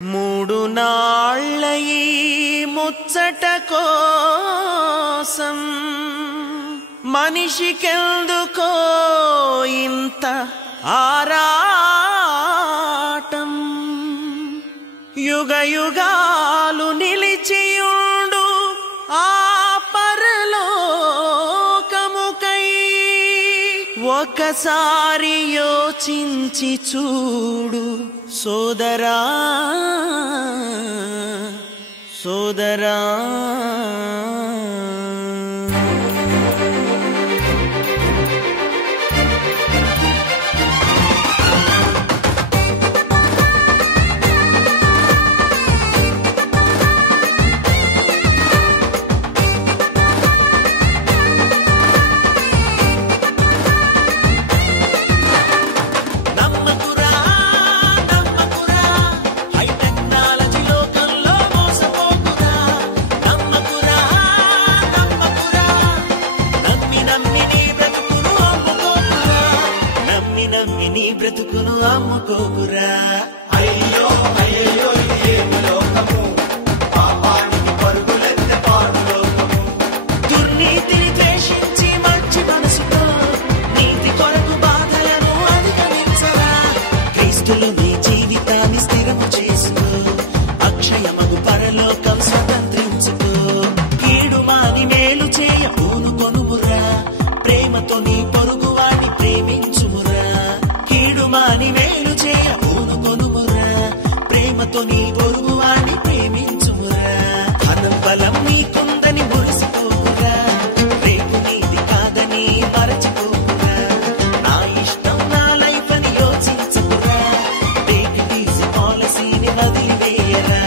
మూడు నాళ్ళ ఈ ముచ్చట కోసం మనిషికెందుకో ఇంత ఆరాటం. యుగ యుగాలు నిలిచియుండు ఆ పరలోకముకై ఒకసారి యోచించి చూడు సోదరా సోదరా. బ్రతుకును అమ్ముకోకురా. అయ్యో అయ్యో ఇదేమి లోకము, పాపానికి పరుగులెత్తే పాడు లోకము. దుర్నీతిని ద్వేషించి మంచి మనసుతో నీతి కొరకు బాధలను అధిగమించరా. క్రీస్తులు నీ జీవితాన్ని స్థిరము చేసుకో, అక్షయమగు పరలోకం స్వతంత్రించుకో. కీడు మాని మేలు చేయ పూను కొనుమురా, ప్రేమతో నీ పొరుగు వాడిని ప్రేమించుమురా. మాని మేలు చేయ పూను కొనుమురా, ప్రేమతో నీ పొరుగు వాణ్ణి ప్రేమించుమురా. ధనం బలం నీకుందని మురిసిపోకురా, రేపు నీది కాదని మరచిపోకురా. నా ఇష్టం నా లైఫ్ అని యోచించకురా, టేక్ ఇట్ ఈజీ పాలసీని వదిలివేయరా.